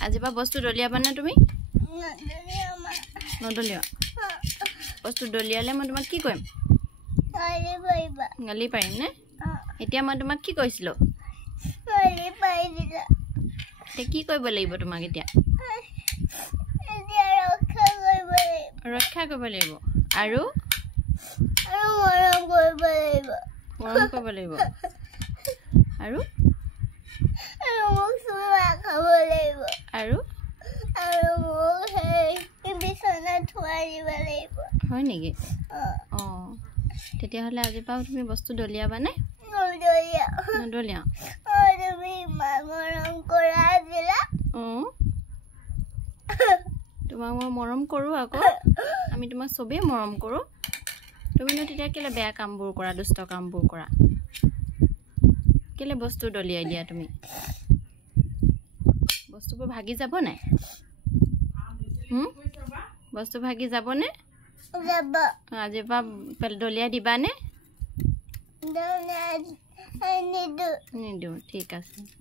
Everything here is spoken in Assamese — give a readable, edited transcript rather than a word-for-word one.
আজি বা বস্তু দলিয়াবানে তুমি নদলিয়া বস্তু দলিয়ালে মই তোমাক কি কৰিম গালি পাৰিম নে এতিয়া মই তোমাক কি কৈছিলো কি কৰিব লাগিব তোমাক এতিয়া ৰক্ষা কৰিব লাগিব আৰু মৰম কৰিব লাগিব আৰু আৰু হয় নেকি তেতিয়াহ'লে আজি পাও তুমি বস্তু দলিয়াবানে নদলিয়া তোমাক মই মৰম কৰোঁ আকৌ আমি তোমাক চবেই মৰম কৰোঁ তুমিনো তেতিয়া কেলে বেয়া কামবোৰ কৰা দুষ্ট কামবোৰ কৰা কেলে বস্তু দলিয়াই দিয়া তুমি বস্তুবোৰ ভাগি যাব নাই বস্তু ভাগি যাবনে আজি পৰা দলিয়াই দিবানে নিদিওঁ ঠিক আছে